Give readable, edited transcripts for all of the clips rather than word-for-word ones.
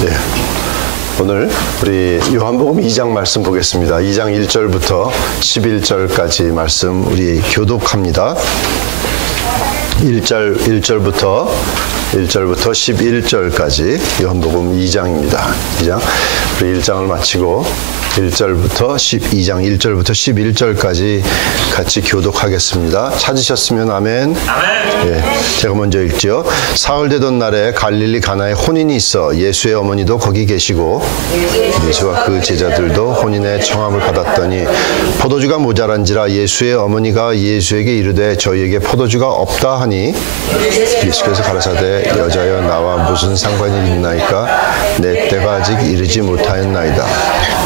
네. 오늘 우리 요한복음 2장 말씀 보겠습니다. 2장 1절부터 11절까지 말씀 우리 교독합니다. 1절부터 11절까지 요한복음 2장입니다. 2장. 우리 1장을 마치고 1절부터 2장 1절부터 11절까지 같이 교독하겠습니다. 찾으셨으면 아멘. 아멘. 예, 제가 먼저 읽죠. 사흘 되던 날에 갈릴리 가나에 혼인이 있어 예수의 어머니도 거기 계시고 예수와 그 제자들도 혼인의 청함을 받았더니 포도주가 모자란지라 예수의 어머니가 예수에게 이르되 저희에게 포도주가 없다 하니 예수께서 가라사대 여자여 나와 무슨 상관이 있나이까 내 때가 아직 이르지 못하였나이다.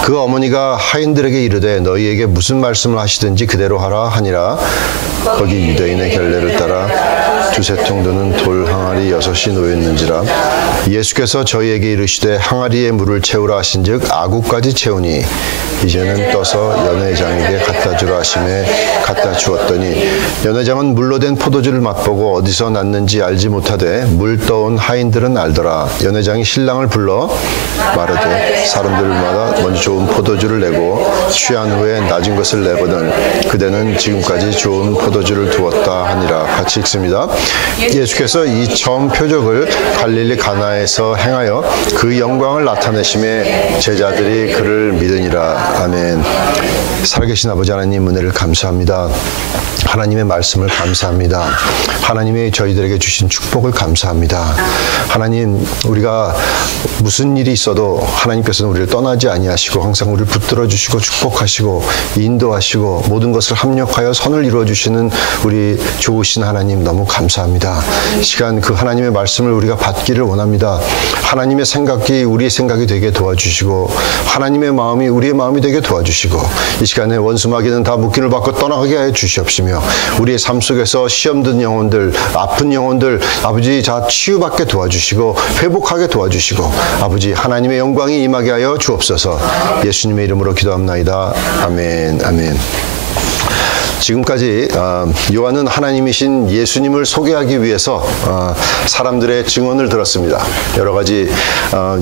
그 어머니가 하인들에게 이르되 너희에게 무슨 말씀을 하시든지 그대로 하라 하니라. 거기 유대인의 결례를 따라 두세 통 드는 돌 항아리 6이 놓였는지라. 예수께서 저희에게 이르시되 항아리에 물을 채우라 하신즉 아구까지 채우니 이제는 떠서 연회장에게 갖다 주라 하시매 갖다 주었더니 연회장은 물로 된 포도주를 맛보고 어디서 났는지 알지 못하되 물 떠온 하인들은 알더라. 연회장이 신랑을 불러 말하되 사람들마다 먼저 좋은 포도주를 내고 취한 후에 낮은 것을 내거든 그대는 지금까지 좋은 포도주를 두었다 하니라. 같이 읽습니다. 예수께서 이 처음 표적을 갈릴리 가나에서 행하여 그 영광을 나타내심에 제자들이 그를 믿으니라. 아멘. 살아계신 아버지 하나님 은혜를 감사합니다. 하나님의 말씀을 감사합니다. 하나님의 저희들에게 주신 축복을 감사합니다. 하나님, 우리가 무슨 일이 있어도 하나님께서는 우리를 떠나지 아니하시고 항상 우리를 붙들어 주시고 축복하시고 인도하시고 모든 것을 합력하여 선을 이루어 주시는 우리 좋으신 하나님 너무 감사합니다. 이 시간 그 하나님의 말씀을 우리가 받기를 원합니다. 하나님의 생각이 우리의 생각이 되게 도와주시고 하나님의 마음이 우리의 마음이 되게 도와주시고 이 시간에 원수마귀는 다 묶임을 받고 떠나가게 하여 주시옵시며 우리의 삶 속에서 시험 든 영혼들, 아픈 영혼들 아버지 다 치유받게 도와주시고 회복하게 도와주시고 아버지 하나님의 영광이 임하게 하여 주옵소서. 예수님의 이름으로 기도합나이다. 아멘. 아멘. 지금까지 요한은 하나님이신 예수님을 소개하기 위해서 사람들의 증언을 들었습니다. 여러 가지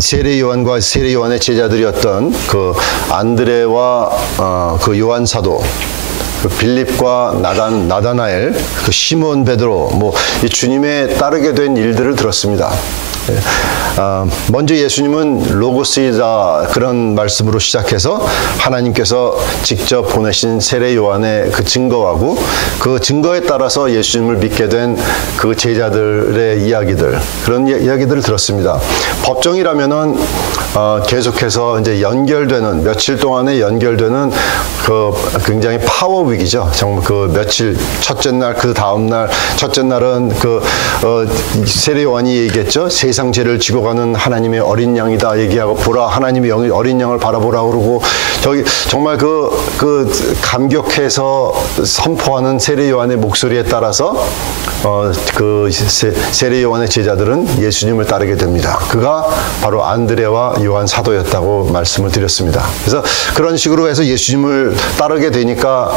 세례 요한과 세례 요한의 제자들이었던 그 안드레와 그 요한 사도, 그 빌립과 나다나엘, 그 시몬 베드로, 이 주님에 따르게 된 일들을 들었습니다. 먼저 예수님은 로고스이다 그런 말씀으로 시작해서 하나님께서 직접 보내신 세례 요한의 그 증거하고 그 증거에 따라서 예수님을 믿게 된 그 제자들의 이야기들, 그런 이야기들을 들었습니다. 법정이라면은 계속해서 이제 연결되는 며칠 동안에 연결되는 그 굉장히 파워 위기죠. 정말 그 며칠 첫째 날 그 다음 날 첫째 날은 그 세례 요한이 얘기했죠. 세상 죄를 지고 가는 하나님의 어린 양이다 얘기하고 보라 하나님의 어린 양을 바라보라 그러고 저기 정말 그 감격해서 선포하는 세례 요한의 목소리에 따라서 그 세례 요한의 제자들은 예수님을 따르게 됩니다. 그가 바로 안드레와 요한 사도였다고 말씀을 드렸습니다. 그래서 그런 식으로 해서 예수님을 따르게 되니까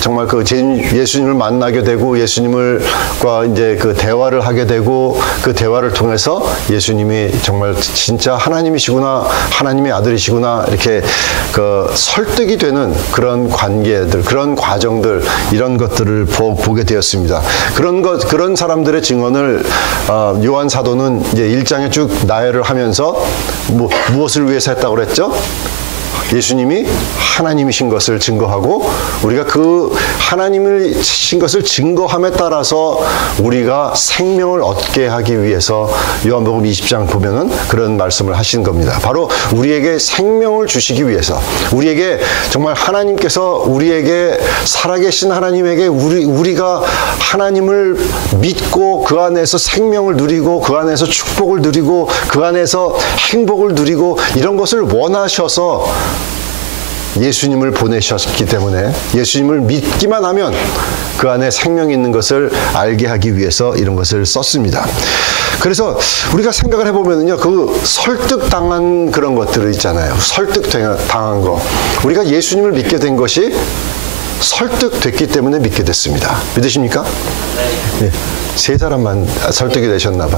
정말 그 예수님을 만나게 되고 예수님과 이제 그 대화를 하게 되고 그 대화를 통해서 예수님이 정말 진짜 하나님이시구나, 하나님의 아들이시구나 이렇게 그 설득이 되는 그런 관계들, 그런 과정들 이런 것들을 보게 되었습니다. 그런 사람들의 증언을 요한 사도는 이제 1장에 쭉 나열을 하면서 무엇을 위해서 했다고 그랬죠? 예수님이 하나님이신 것을 증거하고 우리가 그 하나님이신 것을 증거함에 따라서 우리가 생명을 얻게 하기 위해서 요한복음 20장 보면은 그런 말씀을 하신 겁니다. 바로 우리에게 생명을 주시기 위해서 우리에게 정말 하나님께서 우리에게 살아계신 하나님에게 우리가 하나님을 믿고 그 안에서 생명을 누리고 그 안에서 축복을 누리고 그 안에서 행복을 누리고 이런 것을 원하셔서 예수님을 보내셨기 때문에 예수님을 믿기만 하면 그 안에 생명이 있는 것을 알게 하기 위해서 이런 것을 썼습니다. 그래서 우리가 생각을 해보면요, 그 설득당한 그런 것들이 있잖아요. 설득당한 거. 우리가 예수님을 믿게 된 것이 설득됐기 때문에 믿게 됐습니다. 믿으십니까? 네. 세 사람만 설득이 되셨나 봐.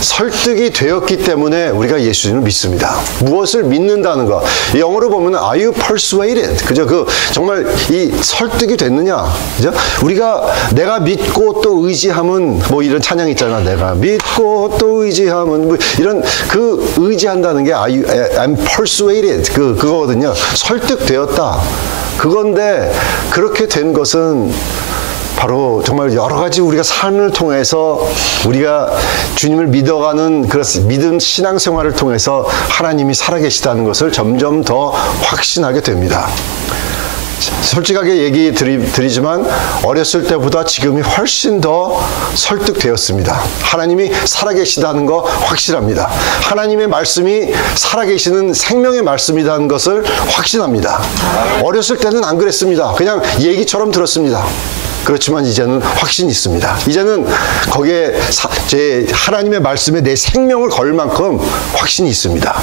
설득이 되었기 때문에 우리가 예수님을 믿습니다. 무엇을 믿는다는 거. 영어로 보면 Are you persuaded? 그죠? 정말 이 설득이 됐느냐? 그죠? 우리가 내가 믿고 또 의지함은 뭐 이런 찬양 있잖아. 내가 믿고 또 의지함은 뭐 이런 의지한다는 게 I'm persuaded 그거거든요. 설득되었다. 그건데 그렇게 된 것은 바로 정말 여러 가지 우리가 삶을 통해서 우리가 주님을 믿어가는 그런 믿음 신앙생활을 통해서 하나님이 살아계시다는 것을 점점 더 확신하게 됩니다. 솔직하게 얘기 드리지만 어렸을 때보다 지금이 훨씬 더 설득되었습니다. 하나님이 살아계시다는 거 확실합니다. 하나님의 말씀이 살아계시는 생명의 말씀이라는 것을 확신합니다. 어렸을 때는 안 그랬습니다. 그냥 얘기처럼 들었습니다. 그렇지만 이제는 확신이 있습니다. 이제는 거기에 제 하나님의 말씀에 내 생명을 걸 만큼 확신이 있습니다.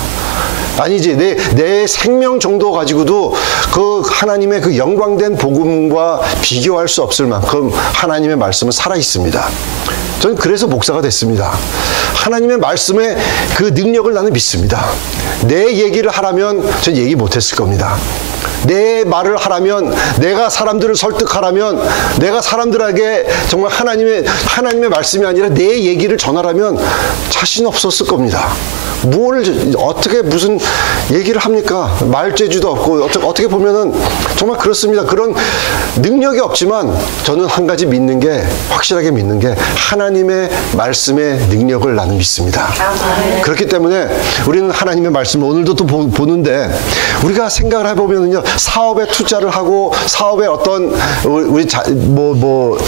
아니지, 내 생명 정도 가지고도 그 하나님의 그 영광된 복음과 비교할 수 없을 만큼 하나님의 말씀은 살아 있습니다. 저는 그래서 목사가 됐습니다. 하나님의 말씀의 그 능력을 나는 믿습니다. 내 얘기를 하라면 전 얘기 못했을 겁니다. 내 말을 하라면, 내가 사람들을 설득하라면, 내가 사람들에게 정말 하나님의 말씀이 아니라 내 얘기를 전하라면 자신 없었을 겁니다. 어떻게 무슨 얘기를 합니까? 말재주도 없고, 어떻게 보면은 정말 그렇습니다. 그런 능력이 없지만 저는 한 가지 확실하게 믿는 게 하나님의 말씀의 능력을 나는 믿습니다. 그렇기 때문에 우리는 하나님의 말씀을 오늘도 또 보는데 우리가 생각을 해보면은요, 사업에 투자를 하고 사업에 어떤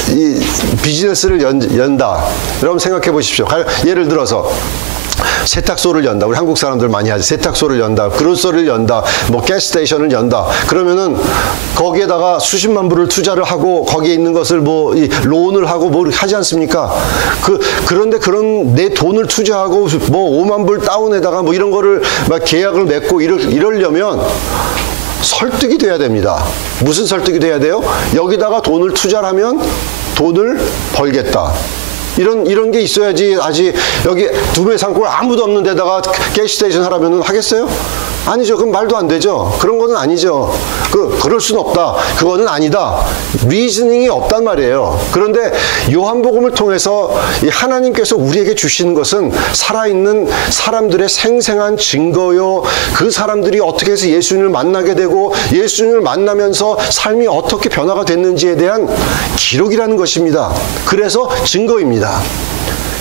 이 비즈니스를 연다. 여러분 생각해 보십시오. 예를 들어서 세탁소를 연다. 우리 한국 사람들 많이 하죠. 세탁소를 연다. 그로서를 연다. 뭐 가스스테이션을 연다. 그러면은 거기에다가 수십만 불을 투자를 하고 거기에 있는 것을 이 론을 하고 하지 않습니까? 그런데 그런 내 돈을 투자하고 5만 불 다운에다가 이런 거를 막 계약을 맺고 이러려면 설득이 돼야 됩니다. 무슨 설득이 돼야 돼요? 여기다가 돈을 투자를 하면 돈을 벌겠다. 이런 게 있어야지. 아직 여기 두배 상권 아무도 없는 데다가 가스스테이션 하라면 하겠어요? 아니죠. 그럼 말도 안 되죠. 그런 거는 아니죠. 그럴 수는 없다. 그거는 아니다. 리즈닝이 없단 말이에요. 그런데 요한복음을 통해서 이 하나님께서 우리에게 주시는 것은 살아있는 사람들의 생생한 증거요. 그 사람들이 어떻게 해서 예수님을 만나게 되고 예수님을 만나면서 삶이 어떻게 변화가 됐는지에 대한 기록이라는 것입니다. 그래서 증거입니다.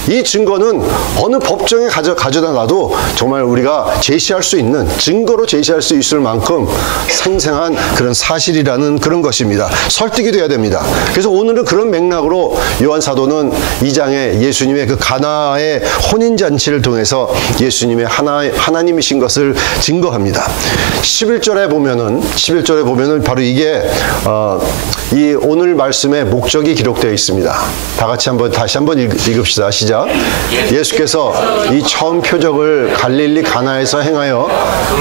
이 증거는 어느 법정에 가져다 놔도 정말 우리가 제시할 수 있는, 증거로 제시할 수 있을 만큼 생생한 그런 사실이라는 그런 것입니다. 설득이 돼야 됩니다. 그래서 오늘은 그런 맥락으로 요한 사도는 2장에 예수님의 그 가나의 혼인잔치를 통해서 예수님의 하나님이신 것을 증거합니다. 11절에 보면은 바로 이게 이 오늘 말씀의 목적이 기록되어 있습니다. 다시 한번 읽읍시다. 시작. 예수께서 이 처음 표적을 갈릴리 가나에서 행하여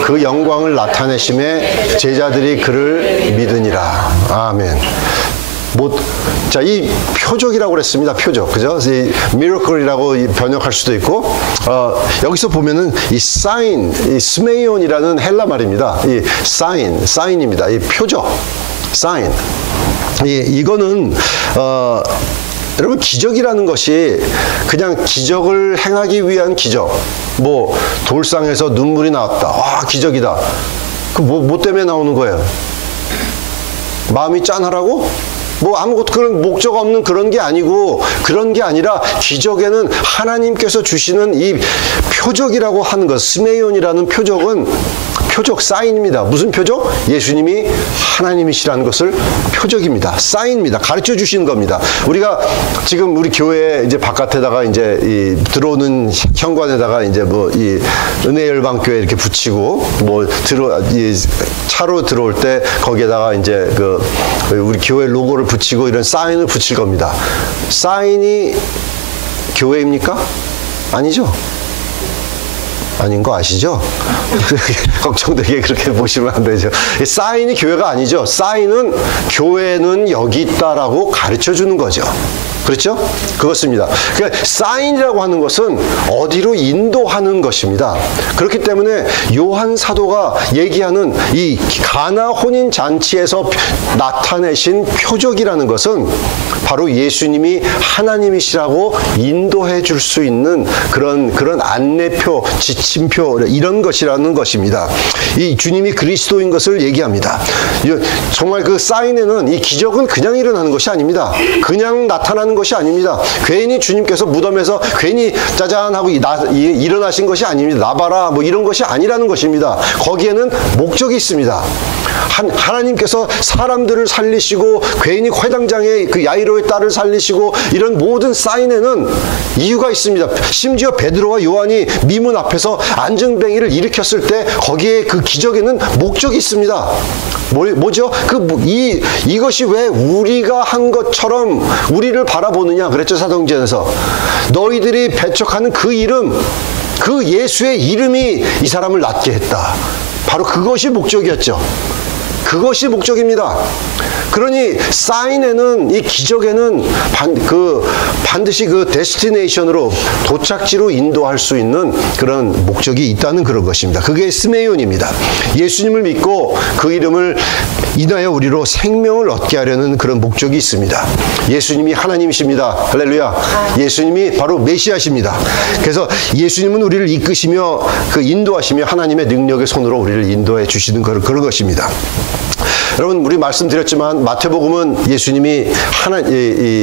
그 영광을 나타내심에 제자들이 그를 믿으니라. 아멘. 자, 이 표적이라고 그랬습니다. 표적. 그죠? 이 miracle이라고 번역할 수도 있고, 여기서 보면은 이 sign, 이 스메이온이라는 헬라 말입니다. 이 sign입니다. 이 표적. sign. 이거는, 여러분, 기적이라는 것이 그냥 기적을 행하기 위한 기적. 돌상에서 눈물이 나왔다. 와, 기적이다. 뭐 때문에 나오는 거예요? 마음이 짠하라고? 아무것도 그런 목적 없는 그런 게 아니고, 그런 게 아니라 기적에는 하나님께서 주시는 이 표적이라고 하는 것, 스메이온이라는 표적은 표적, 사인입니다. 무슨 표적? 예수님이 하나님이시라는 것을 표적입니다. 사인입니다. 가르쳐 주시는 겁니다. 우리가 지금 우리 교회 이제 바깥에다가 이제 들어오는 현관에다가 이제 이 은혜열방교회 이렇게 붙이고 차로 들어올 때 거기에다가 이제 우리 교회 로고를 붙이고 이런 사인을 붙일 겁니다. 사인이 교회입니까? 아니죠. 아닌 거 아시죠? 걱정되게 그렇게 보시면 안 되죠. 사인이 교회가 아니죠. 사인은 교회는 여기 있다라고 가르쳐 주는 거죠. 그렇죠? 그것입니다. 그러니까 사인이라고 하는 것은 어디로 인도하는 것입니다. 그렇기 때문에 요한 사도가 얘기하는 이 가나 혼인 잔치에서 나타내신 표적이라는 것은 바로 예수님이 하나님이시라고 인도해 줄 수 있는 그런 안내표, 지침표 이런 것이라는 것입니다. 이 주님이 그리스도인 것을 얘기합니다. 정말 그 사인에는 이 기적은 그냥 일어나는 것이 아닙니다. 그냥 나타나는 것이 아닙니다. 괜히 주님께서 무덤에서 괜히 짜잔 하고 일어나신 것이 아닙니다. 나봐라 뭐 이런 것이 아니라는 것입니다. 거기에는 목적이 있습니다. 하나님께서 사람들을 살리시고 괜히 회당장의 그 야이로의 딸을 살리시고 이런 모든 사인에는 이유가 있습니다. 심지어 베드로와 요한이 미문 앞에서 안증뱅이를 일으켰을 때 거기에 그 기적에는 목적이 있습니다. 뭐죠? 이것이 왜 우리가 한 것처럼 우리를 바라보느냐 그랬죠, 사도행전에서. 너희들이 배척하는 그 이름, 그 예수의 이름이 이 사람을 낫게 했다. 바로 그것이 목적이었죠. 그것이 목적입니다. 그러니 사인에는, 이 기적에는 반드시 그 데스티네이션으로, 도착지로 인도할 수 있는 그런 목적이 있다는 그런 것입니다. 그게 스메온입니다. 예수님을 믿고 그 이름을 인하여 우리로 생명을 얻게 하려는 그런 목적이 있습니다. 예수님이 하나님이십니다. 할렐루야. 예수님이 바로 메시아십니다. 그래서 예수님은 우리를 이끄시며 그 인도하시며 하나님의 능력의 손으로 우리를 인도해 주시는 그런 것입니다. 여러분, 우리 말씀드렸지만 마태복음은 예수님이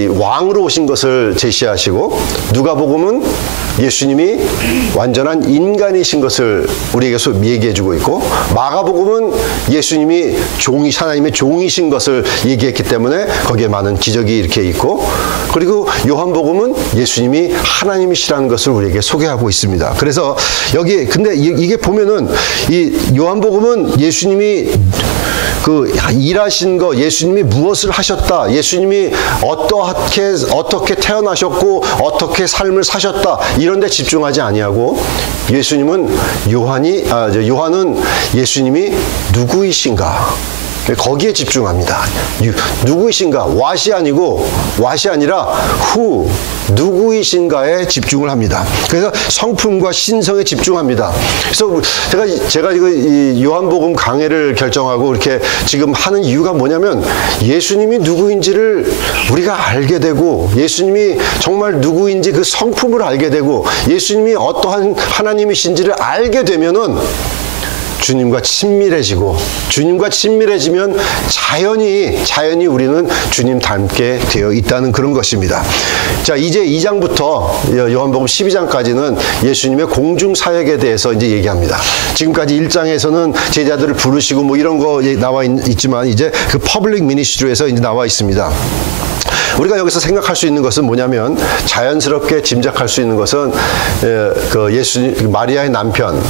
왕으로 오신 것을 제시하시고, 누가복음은 예수님이 완전한 인간이신 것을 우리에게 얘기해주고 있고, 마가복음은 예수님이 하나님의 종이신 것을 얘기했기 때문에 거기에 많은 기적이 이렇게 있고, 그리고 요한복음은 예수님이 하나님이시라는 것을 우리에게 소개하고 있습니다. 그래서 근데 이게 보면은 이 요한복음은 예수님이 일하신 거, 예수님이 무엇을 하셨다, 예수님이 어떻게 태어나셨고 어떻게 삶을 사셨다 이런 데 집중하지 아니하고, 요한은 예수님이 누구이신가 거기에 집중합니다. 누구이신가, what이 아니라 who, 누구이신가에 집중을 합니다. 그래서 성품과 신성에 집중합니다. 그래서 제가 이 요한복음 강해를 결정하고 이렇게 지금 하는 이유가 뭐냐면, 예수님이 누구인지를 우리가 알게 되고, 예수님이 정말 누구인지 그 성품을 알게 되고, 예수님이 어떠한 하나님이신지를 알게 되면은 주님과 친밀해지면 자연히 우리는 주님 닮게 되어 있다는 그런 것입니다. 자, 이제 2장부터 요한복음 12장까지는 예수님의 공중 사역에 대해서 이제 얘기합니다. 지금까지 1장에서는 제자들을 부르시고 뭐 이런 거 나와 있지만, 이제 그 퍼블릭 미니스트리에서 이제 나와 있습니다. 우리가 여기서 생각할 수 있는 것은 뭐냐면, 자연스럽게 짐작할 수 있는 것은 마리아의 남편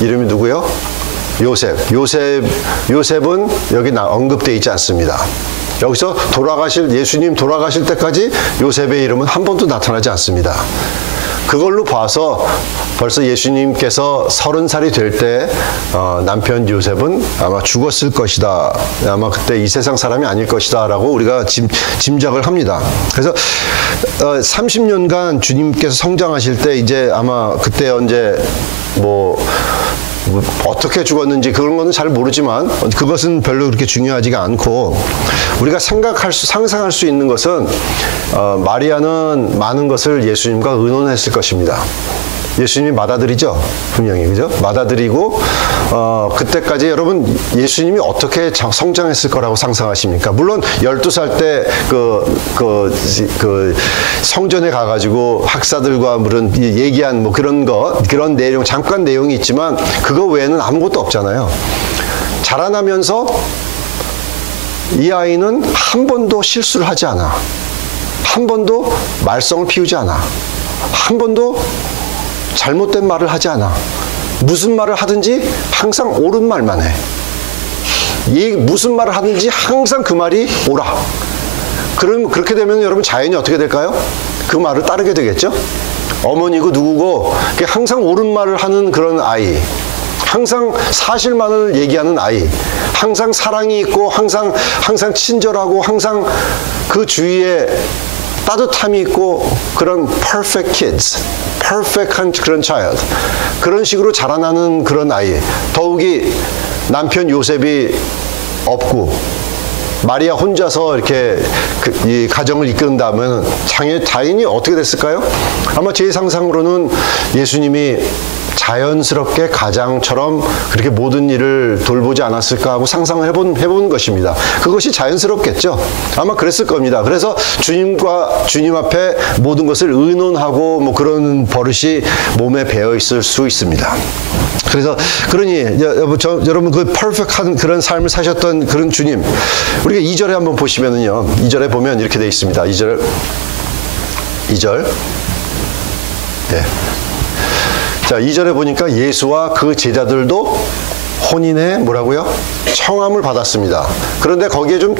이름이 누구요? 요셉은 여기 언급되어 있지 않습니다. 여기서 예수님 돌아가실 때까지 요셉의 이름은 한 번도 나타나지 않습니다. 그걸로 봐서 벌써 예수님께서 30살이 될 때 남편 요셉은 아마 죽었을 것이다. 아마 그때 이 세상 사람이 아닐 것이다 라고 우리가 짐작을 합니다. 그래서 30년간 주님께서 성장하실 때 이제 아마 그때 언제 어떻게 죽었는지 그런 거는 잘 모르지만, 그것은 별로 그렇게 중요하지가 않고, 우리가 상상할 수 있는 것은 마리아는 많은 것을 예수님과 의논했을 것입니다. 예수님이 받아들이죠, 분명히. 그죠? 받아들이고, 그때까지 여러분, 예수님이 어떻게 성장했을 거라고 상상하십니까? 물론, 12살 때, 성전에 가가지고 학사들과 물론 얘기한 그런 내용, 잠깐 내용이 있지만, 그거 외에는 아무것도 없잖아요. 자라나면서 이 아이는 한 번도 실수를 하지 않아. 한 번도 말썽을 피우지 않아. 한 번도 잘못된 말을 하지 않아. 무슨 말을 하든지 항상 옳은 말만 해. 무슨 말을 하든지 항상 그 말이 옳아. 그럼 그렇게 되면 여러분, 자연이 어떻게 될까요? 그 말을 따르게 되겠죠? 어머니고 누구고 항상 옳은 말을 하는 그런 아이, 항상 사실만을 얘기하는 아이, 항상 사랑이 있고 항상 친절하고 항상 그 주위에 따뜻함이 있고 그런 perfect kids, perfect한 그런 child, 그런 식으로 자라나는 그런 아이. 더욱이 남편 요셉이 없고 마리아 혼자서 이렇게 이 가정을 이끈다면 자연이 어떻게 됐을까요? 아마 제 상상으로는 예수님이 자연스럽게 가장처럼 그렇게 모든 일을 돌보지 않았을까 하고 상상을 해본 것입니다. 그것이 자연스럽겠죠. 아마 그랬을 겁니다. 그래서 주님 앞에 모든 것을 의논하고 뭐 그런 버릇이 몸에 배어 있을 수 있습니다. 그래서 그러니 여러분 그 퍼펙트한 그런 삶을 사셨던 그런 주님, 우리가 2절에 한번 보시면은요, 2절에 보면 이렇게 되어 있습니다. 2절. 예. 자, 2절에 보니까 예수와 그 제자들도 혼인의 뭐라고요? 청함을 받았습니다. 그런데 거기에 좀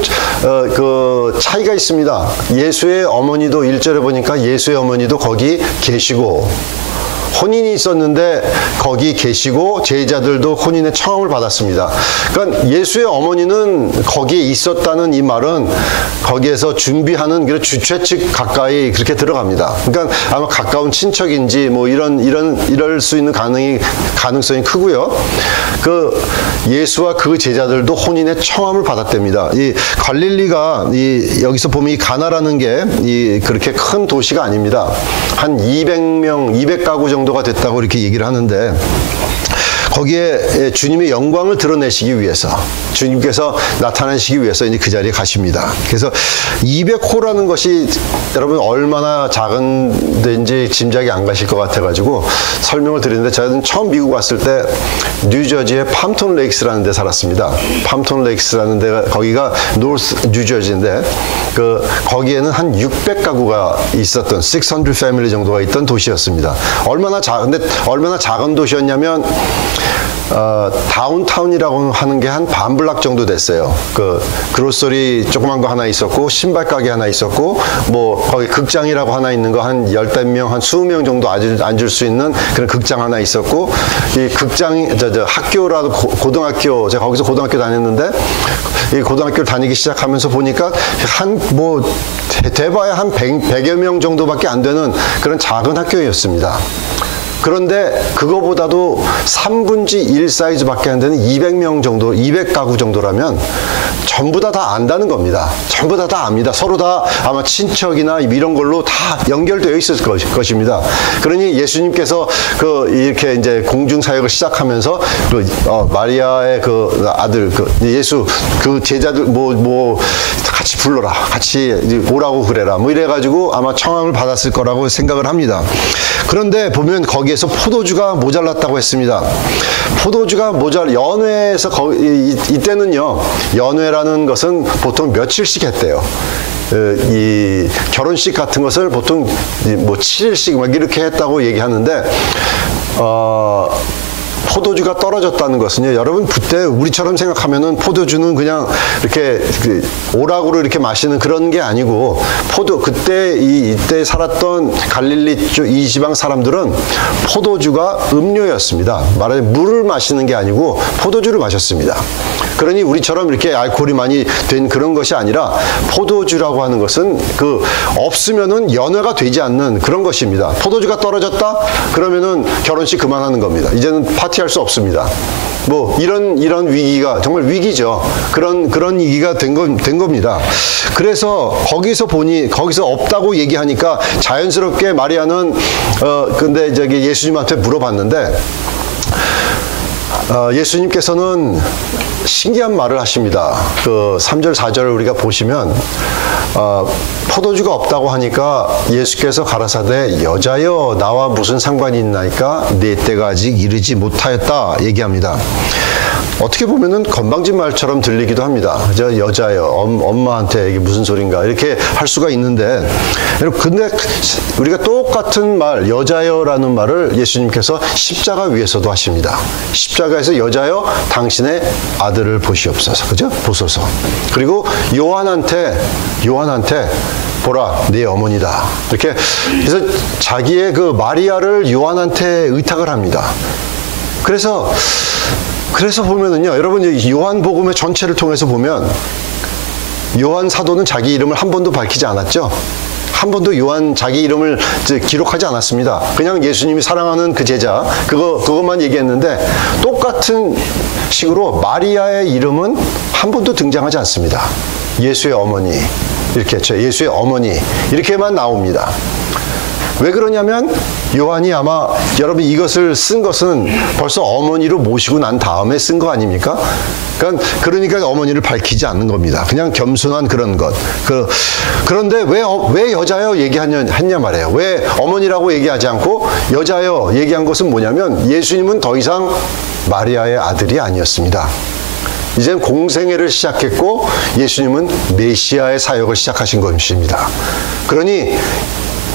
그 차이가 있습니다. 예수의 어머니도 1절에 보니까 예수의 어머니도 거기 계시고 혼인이 있었는데 거기 계시고 제자들도 혼인의 청함을 받았습니다. 그러니까 예수의 어머니는 거기에 있었다는 이 말은 거기에서 준비하는 그런 주최 측 가까이 그렇게 들어갑니다. 그러니까 아마 가까운 친척인지 뭐 이럴 수 있는 가능성이 크고요. 그 예수와 그 제자들도 혼인의 청함을 받았답니다. 이 갈릴리가 여기서 보면 이 가나라는 게 그렇게 큰 도시가 아닙니다. 한 200가구 정도가 됐다고 이렇게 얘기를 하는데, 거기에 주님의 영광을 드러내시기 위해서, 주님께서 나타나시기 위해서 이제 그 자리에 가십니다. 그래서 200호라는 것이 여러분 얼마나 작은 데인지 짐작이 안 가실 것 같아가지고 설명을 드리는데, 저는 처음 미국 왔을 때 뉴저지의 팜톤 레이크스라는 데 살았습니다. 팜톤 레이크스라는 데가 거기가 노스 뉴저지인데 거기에는 한 600가구가 있었던 600 패밀리 정도가 있던 도시였습니다. 얼마나 작은 도시였냐면 다운타운이라고 하는 게 한 반블락 정도 됐어요. 그로서리 조그만 거 하나 있었고, 신발 가게 하나 있었고, 뭐 거기 극장이라고 하나 있는 거 한 10명, 한 20명 정도 앉을 수 있는 그런 극장 하나 있었고, 이 극장이 학교라도 고등학교, 제가 거기서 고등학교 다녔는데, 이 고등학교를 다니기 시작하면서 보니까 대봐야 한 100여 명 정도밖에 안 되는 그런 작은 학교였습니다. 그런데 그거보다도 3분의 1 사이즈밖에 안 되는 200명 정도, 200가구 정도라면 전부 다 안다는 겁니다. 전부 다 압니다. 서로 다 아마 친척이나 이런 걸로 다 연결되어 있을 것입니다. 그러니 예수님께서 이렇게 이제 공중 사역을 시작하면서 마리아의 아들 예수 제자들 같이 불러라, 같이 오라고 그래라, 뭐 이래가지고 아마 청함을 받았을 거라고 생각을 합니다. 그런데 보면 거기에서 포도주가 모자랐다고 했습니다. 포도주가 연회에서 이때는요, 연회라는 것은 보통 며칠씩 했대요. 이 결혼식 같은 것을 보통 뭐 7일씩 막 이렇게 했다고 얘기하는데, 포도주가 떨어졌다는 것은요, 여러분 그때 우리처럼 생각하면은 포도주는 그냥 이렇게 오락으로 이렇게 마시는 그런 게 아니고, 이때 살았던 갈릴리 쪽 이 지방 사람들은 포도주가 음료였습니다. 말하자면 물을 마시는 게 아니고 포도주를 마셨습니다. 그러니 우리처럼 이렇게 알코올이 많이 된 그런 것이 아니라, 포도주라고 하는 것은 없으면은 연회가 되지 않는 그런 것입니다. 포도주가 떨어졌다? 그러면은 결혼식 그만하는 겁니다. 이제는 파티할 수 없습니다. 뭐 이런 위기가 정말 위기죠. 그런 위기가 된 겁니다. 그래서 거기서 없다고 얘기하니까 자연스럽게 마리아는 근데 예수님한테 물어봤는데, 예수님께서는 신기한 말을 하십니다. 3절, 4절을 우리가 보시면, 포도주가 없다고 하니까 예수께서 가라사대, 여자여 나와 무슨 상관이 있나이까? 네 때가 아직 이르지 못하였다 얘기합니다. 어떻게 보면은 건방진 말처럼 들리기도 합니다. 여자여, 엄마한테 이게 무슨 소린가 이렇게 할 수가 있는데, 근데 우리가 똑같은 말, 여자여라는 말을 예수님께서 십자가 위에서도 하십니다. 십자가에서 여자여, 당신의 아들을 보시옵소서, 그죠? 보소서. 그리고 요한한테 보라, 네 어머니다. 이렇게 그래서 자기의 마리아를 요한한테 의탁을 합니다. 그래서 보면은요, 여러분 요한복음의 전체를 통해서 보면 요한 사도는 자기 이름을 한 번도 밝히지 않았죠. 한 번도 요한 자기 이름을 기록하지 않았습니다. 그냥 예수님이 사랑하는 그 제자 그것만 얘기했는데 똑같은 식으로 마리아의 이름은 한 번도 등장하지 않습니다. 예수의 어머니 이렇게 했죠. 예수의 어머니 이렇게만 나옵니다. 왜 그러냐면 요한이 아마 여러분 이것을 쓴 것은 벌써 어머니로 모시고 난 다음에 쓴 거 아닙니까? 그러니까 어머니를 밝히지 않는 겁니다. 그냥 겸손한 그런 것. 그런데 왜 여자여 얘기했냐 말이에요. 왜 어머니라고 얘기하지 않고 여자여 얘기한 것은 뭐냐면 예수님은 더 이상 마리아의 아들이 아니었습니다. 이젠 공생애를 시작했고 예수님은 메시아의 사역을 시작하신 것입니다. 그러니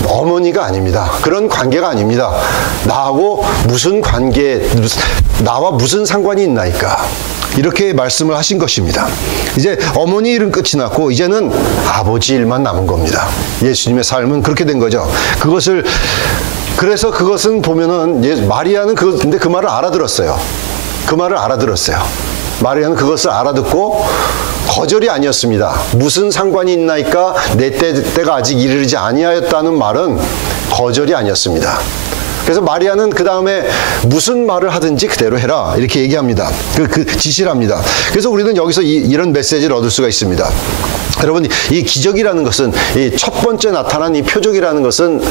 어머니가 아닙니다. 그런 관계가 아닙니다. 나하고 무슨 관계, 나와 무슨 상관이 있나이까. 이렇게 말씀을 하신 것입니다. 이제 어머니 일은 끝이 났고 이제는 아버지 일만 남은 겁니다. 예수님의 삶은 그렇게 된 거죠. 그래서 그것은 보면은 마리아는 근데 그 말을 알아들었어요. 그 말을 알아들었어요. 마리아는 그것을 알아듣고 거절이 아니었습니다. 무슨 상관이 있나이까 내 때가 아직 이르지 아니하였다는 말은 거절이 아니었습니다. 그래서 마리아는 그 다음에 무슨 말을 하든지 그대로 해라 이렇게 얘기합니다. 그 지시를 합니다. 그래서 우리는 여기서 이런 메시지를 얻을 수가 있습니다. 여러분 이 기적이라는 것은 이 첫 번째 나타난 이 표적이라는 것은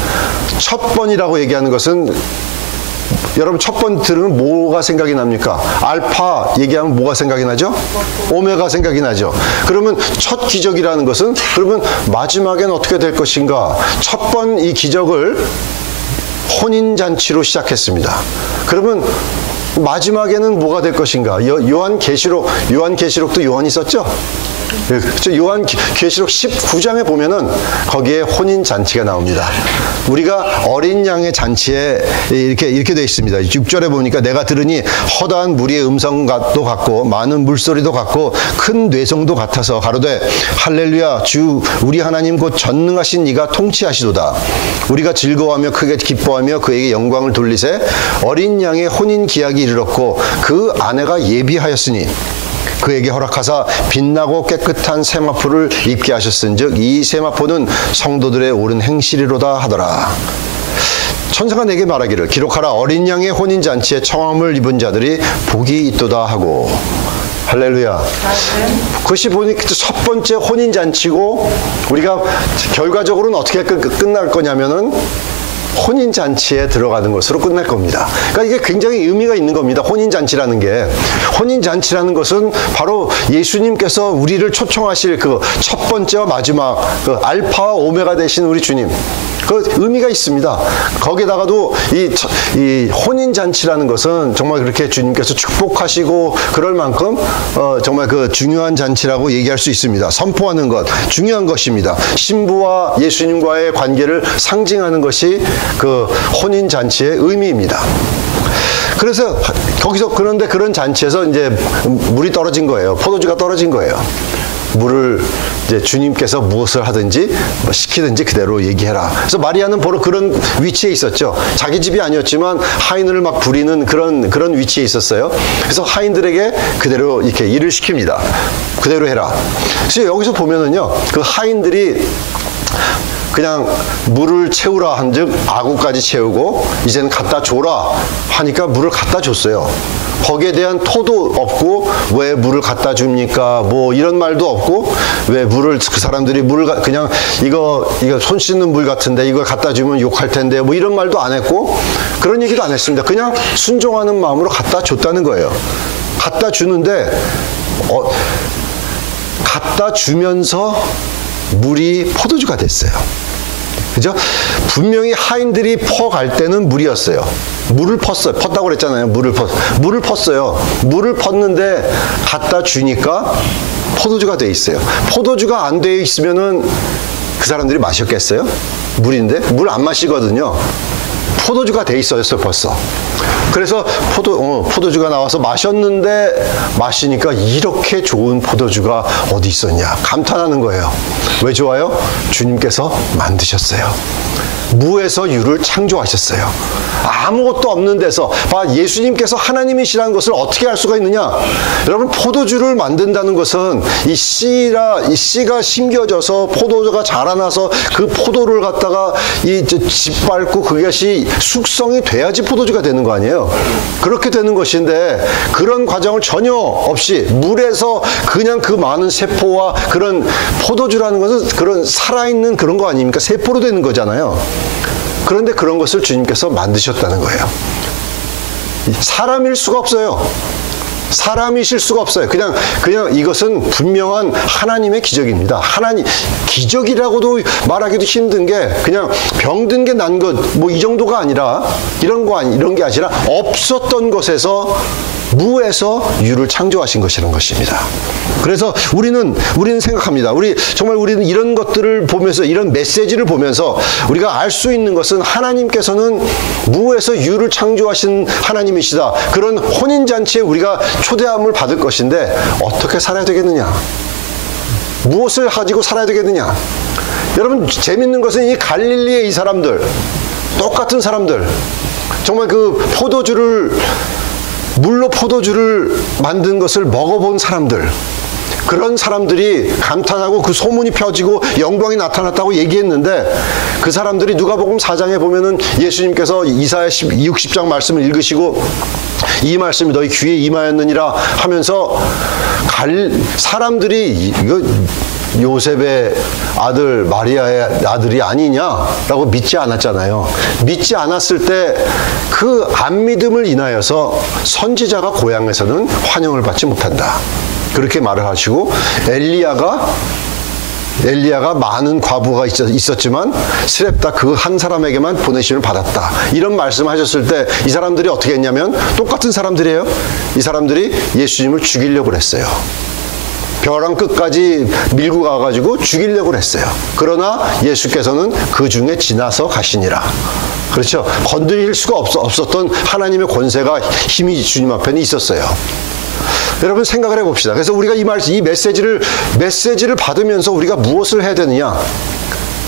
첫 번이라고 얘기하는 것은 여러분 첫 번 들으면 뭐가 생각이 납니까? 알파 얘기하면 뭐가 생각이 나죠? 오메가 생각이 나죠. 그러면 첫 기적이라는 것은 그러면 마지막엔 어떻게 될 것인가? 첫 번 이 기적을 혼인잔치로 시작했습니다. 그러면 마지막에는 뭐가 될 것인가? 요한계시록도 요한이 썼죠? 요한계시록 19장에 보면은 거기에 혼인잔치가 나옵니다. 우리가 어린 양의 잔치에 이렇게 되어 있습니다. 6절에 보니까 내가 들으니 허다한 무리의 음성도 같고 많은 물소리도 같고 큰 뇌성도 같아서 가로되 할렐루야 주 우리 하나님 곧 전능하신 이가 통치하시도다. 우리가 즐거워하며 크게 기뻐하며 그에게 영광을 돌리세 어린 양의 혼인 기약이 이르렀고 그 아내가 예비하였으니 그에게 허락하사 빛나고 깨끗한 세마포를 입게 하셨은즉 이 세마포는 성도들의 옳은 행실이로다 하더라. 천사가 내게 말하기를 기록하라 어린 양의 혼인잔치에 청함을 입은 자들이 복이 있도다 하고. 할렐루야. 그것이 보니까 첫 번째 혼인잔치고 우리가 결과적으로는 어떻게 끝날 거냐면은 혼인잔치에 들어가는 것으로 끝날 겁니다. 그러니까 이게 굉장히 의미가 있는 겁니다. 혼인잔치라는 게. 혼인잔치라는 것은 바로 예수님께서 우리를 초청하실 그 첫 번째와 마지막 그 알파와 오메가 되신 우리 주님. 그 의미가 있습니다. 거기에다가도 이 혼인잔치라는 것은 정말 그렇게 주님께서 축복하시고 그럴 만큼 정말 그 중요한 잔치라고 얘기할 수 있습니다. 선포하는 것, 중요한 것입니다. 신부와 예수님과의 관계를 상징하는 것이 그 혼인잔치의 의미입니다. 그래서 그런데 그런 잔치에서 이제 물이 떨어진 거예요. 포도주가 떨어진 거예요. 물을 이제 주님께서 무엇을 하든지 시키든지 그대로 얘기해라. 그래서 마리아는 바로 그런 위치에 있었죠. 자기 집이 아니었지만 하인을 막 부리는 그런 위치에 있었어요. 그래서 하인들에게 그대로 이렇게 일을 시킵니다. 그대로 해라. 그래서 여기서 보면은요, 그 하인들이 그냥 물을 채우라 한즉 아구까지 채우고 이제는 갖다 줘라 하니까 물을 갖다 줬어요. 거기에 대한 토도 없고 왜 물을 갖다 줍니까? 뭐 이런 말도 없고 왜 물을 그 사람들이 물을 그냥 이거 손 씻는 물 같은데 이걸 갖다 주면 욕할 텐데 뭐 이런 말도 안 했고 그런 얘기도 안 했습니다. 그냥 순종하는 마음으로 갖다 줬다는 거예요. 갖다 주는데 갖다 주면서 물이 포도주가 됐어요. 그죠? 분명히 하인들이 퍼갈 때는 물이었어요. 물을 펐어요. 펐다고 그랬잖아요. 물을 펐어요. 물을 펐는데 갖다 주니까 포도주가 돼 있어요. 포도주가 안 돼 있으면은 그 사람들이 마셨겠어요? 물인데? 물 안 마시거든요. 포도주가 돼 있었어요, 벌써. 그래서 포도주가 나와서 마셨는데 마시니까 이렇게 좋은 포도주가 어디 있었냐 감탄하는 거예요. 왜 좋아요? 주님께서 만드셨어요. 무에서 유를 창조하셨어요. 아무것도 없는 데서 예수님께서 하나님이시라는 것을 어떻게 알 수가 있느냐? 여러분, 포도주를 만든다는 것은 이 씨가 심겨져서 포도주가 자라나서 그 포도를 갖다가 짓밟고 그것이 숙성이 돼야지 포도주가 되는 거 아니에요? 그렇게 되는 것인데 그런 과정을 전혀 없이 물에서 그냥 그 많은 세포와 그런 포도주라는 것은 그런 살아있는 그런 거 아닙니까? 세포로 되는 거잖아요. 그런데 그런 것을 주님께서 만드셨다는 거예요. 사람일 수가 없어요. 사람이실 수가 없어요. 그냥 이것은 분명한 하나님의 기적입니다. 기적이라고도 말하기도 힘든 게 그냥 병든 게 난 것, 뭐 이 정도가 아니라 이런 게 아니라 없었던 것에서 무에서 유를 창조하신 것이라는 것입니다. 그래서 우리는 생각합니다. 우리는 이런 것들을 보면서 이런 메시지를 보면서 우리가 알 수 있는 것은 하나님께서는 무에서 유를 창조하신 하나님이시다. 그런 혼인잔치에 우리가 초대함을 받을 것인데 어떻게 살아야 되겠느냐? 무엇을 가지고 살아야 되겠느냐? 여러분, 재밌는 것은 이 갈릴리의 이 사람들, 똑같은 사람들, 정말 물로 포도주를 만든 것을 먹어본 사람들, 그런 사람들이 감탄하고 그 소문이 펴지고 영광이 나타났다고 얘기했는데 그 사람들이 누가복음 4장에 보면은 예수님께서 이사야 60장 말씀을 읽으시고 이 말씀이 너희 귀에 임하였느니라 하면서 사람들이 이거 요셉의 아들 마리아의 아들이 아니냐라고 믿지 않았잖아요. 믿지 않았을 때 그 안 믿음을 인하여서 선지자가 고향에서는 환영을 받지 못한다. 그렇게 말을 하시고 엘리야가 많은 과부가 있었지만 스렙다 그 한 사람에게만 보내심을 받았다. 이런 말씀하셨을 때 이 사람들이 어떻게 했냐면 똑같은 사람들이에요. 이 사람들이 예수님을 죽이려고 했어요. 벼랑 끝까지 밀고 가가지고 죽이려고 했어요. 그러나 예수께서는 그 중에 지나서 가시니라. 그렇죠. 건드릴 수가 없었던 하나님의 권세가 힘이 주님 앞에는 있었어요. 여러분, 생각을 해봅시다. 그래서 우리가 이 메시지를 받으면서 우리가 무엇을 해야 되느냐?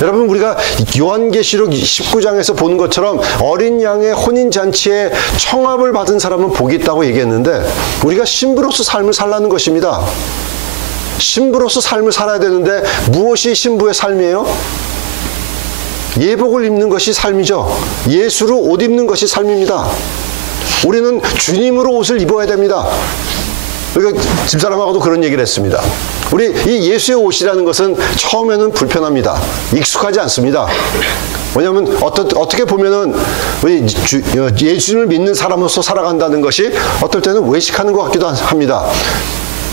여러분, 우리가 요한계시록 19장에서 보는 것처럼 어린 양의 혼인잔치에 청합을 받은 사람은 복이 있다고 얘기했는데 우리가 신부로서 삶을 살라는 것입니다. 신부로서 삶을 살아야 되는데 무엇이 신부의 삶이에요? 예복을 입는 것이 삶이죠. 예수로 옷 입는 것이 삶입니다. 우리는 주님으로 옷을 입어야 됩니다. 우리가 집사람하고도 그런 얘기를 했습니다. 우리 이 예수의 옷이라는 것은 처음에는 불편합니다. 익숙하지 않습니다. 왜냐하면 어떻게 보면은 우리 예수님을 믿는 사람으로서 살아간다는 것이 어떨 때는 외식하는 것 같기도 합니다.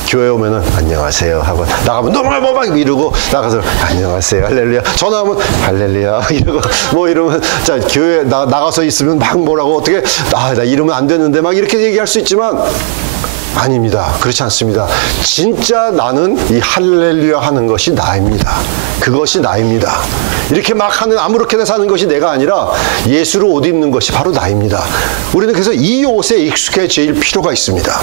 교회 오면은 안녕하세요 하고 나가면 너무 이러고 나가서 안녕하세요 할렐루야, 전화하면 할렐루야 이러고 뭐 이러면 자 교회 나가서 있으면 막 뭐라고 어떻게 나 이러면 안 되는데 막 이렇게 얘기할 수 있지만 아닙니다. 그렇지 않습니다. 진짜 나는 이 할렐루야 하는 것이 나입니다. 그것이 나입니다. 이렇게 막 하는 아무렇게나 사는 것이 내가 아니라 예수로 옷 입는 것이 바로 나입니다. 우리는 그래서 이 옷에 익숙해질 필요가 있습니다.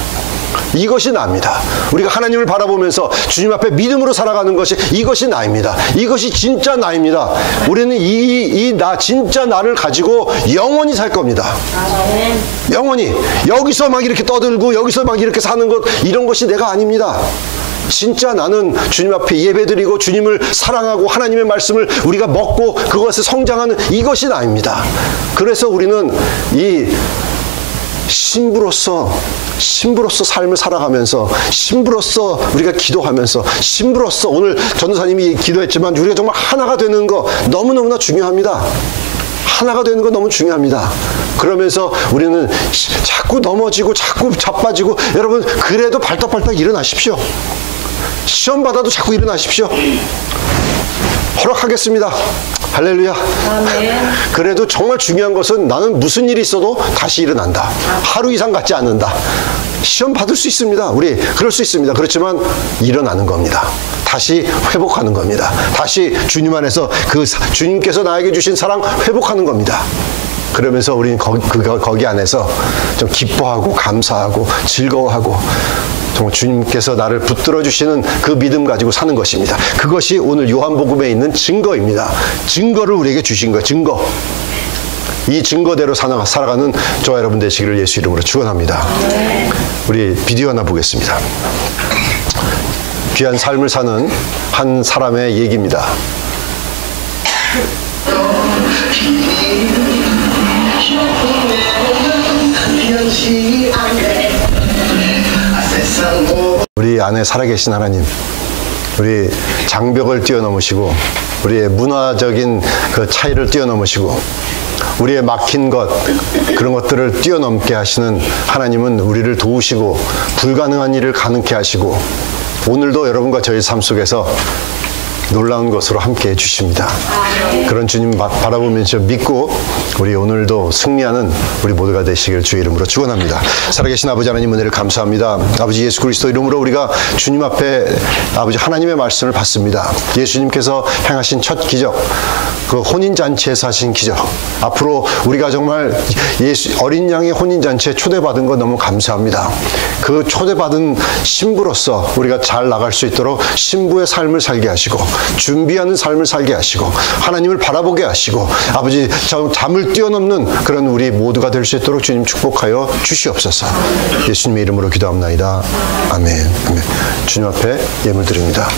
이것이 나입니다. 우리가 하나님을 바라보면서 주님 앞에 믿음으로 살아가는 것이 이것이 나입니다. 이것이 진짜 나입니다. 우리는 이 나 진짜 나를 가지고 영원히 살 겁니다. 영원히 여기서 막 이렇게 떠들고 여기서 막 이렇게 사는 것 이런 것이 내가 아닙니다. 진짜 나는 주님 앞에 예배드리고 주님을 사랑하고 하나님의 말씀을 우리가 먹고 그것을 성장하는 이것이 나입니다. 그래서 우리는 이 신부로서 삶을 살아가면서 신부로서 우리가 기도하면서 신부로서 오늘 전도사님이 기도했지만 우리가 정말 하나가 되는 거 너무너무나 중요합니다. 하나가 되는 거 너무 중요합니다. 그러면서 우리는 자꾸 넘어지고 자꾸 자빠지고 여러분 그래도 발딱발딱 일어나십시오. 시험 받아도 자꾸 일어나십시오. 허락하겠습니다. 할렐루야. 아멘. 그래도 정말 중요한 것은 나는 무슨 일이 있어도 다시 일어난다. 하루 이상 갖지 않는다. 시험 받을 수 있습니다. 우리 그럴 수 있습니다. 그렇지만 일어나는 겁니다. 다시 회복하는 겁니다. 다시 주님 안에서 그 주님께서 나에게 주신 사랑 회복하는 겁니다. 그러면서 우리는 거기 안에서 좀 기뻐하고 감사하고 즐거워하고 정말 주님께서 나를 붙들어 주시는 그 믿음 가지고 사는 것입니다. 그것이 오늘 요한복음에 있는 증거입니다. 증거를 우리에게 주신 거예요. 증거. 이 증거대로 살아가는 저와 여러분 되시기를 예수 이름으로 축원합니다. 우리 비디오 하나 보겠습니다. 귀한 삶을 사는 한 사람의 얘기입니다. 우리 안에 살아계신 하나님, 우리 장벽을 뛰어넘으시고 우리의 문화적인 그 차이를 뛰어넘으시고 우리의 막힌 것, 그런 것들을 뛰어넘게 하시는 하나님은 우리를 도우시고 불가능한 일을 가능케 하시고 오늘도 여러분과 저희 삶 속에서 놀라운 것으로 함께 해주십니다. 그런 주님 바라보면서 믿고 우리 오늘도 승리하는 우리 모두가 되시길 주의 이름으로 축원합니다. 살아계신 아버지 하나님 은혜를 감사합니다. 아버지 예수 그리스도 이름으로 우리가 주님 앞에 아버지 하나님의 말씀을 받습니다. 예수님께서 행하신 첫 기적, 그 혼인잔치에서 하신 기적, 앞으로 우리가 정말 어린 양의 혼인잔치에 초대받은 거 너무 감사합니다. 그 초대받은 신부로서 우리가 잘 나갈 수 있도록 신부의 삶을 살게 하시고 준비하는 삶을 살게 하시고 하나님을 바라보게 하시고 아버지 잠을 뛰어넘는 그런 우리 모두가 될 수 있도록 주님 축복하여 주시옵소서. 예수님의 이름으로 기도합나이다. 아멘. 아멘. 주님 앞에 예물 드립니다.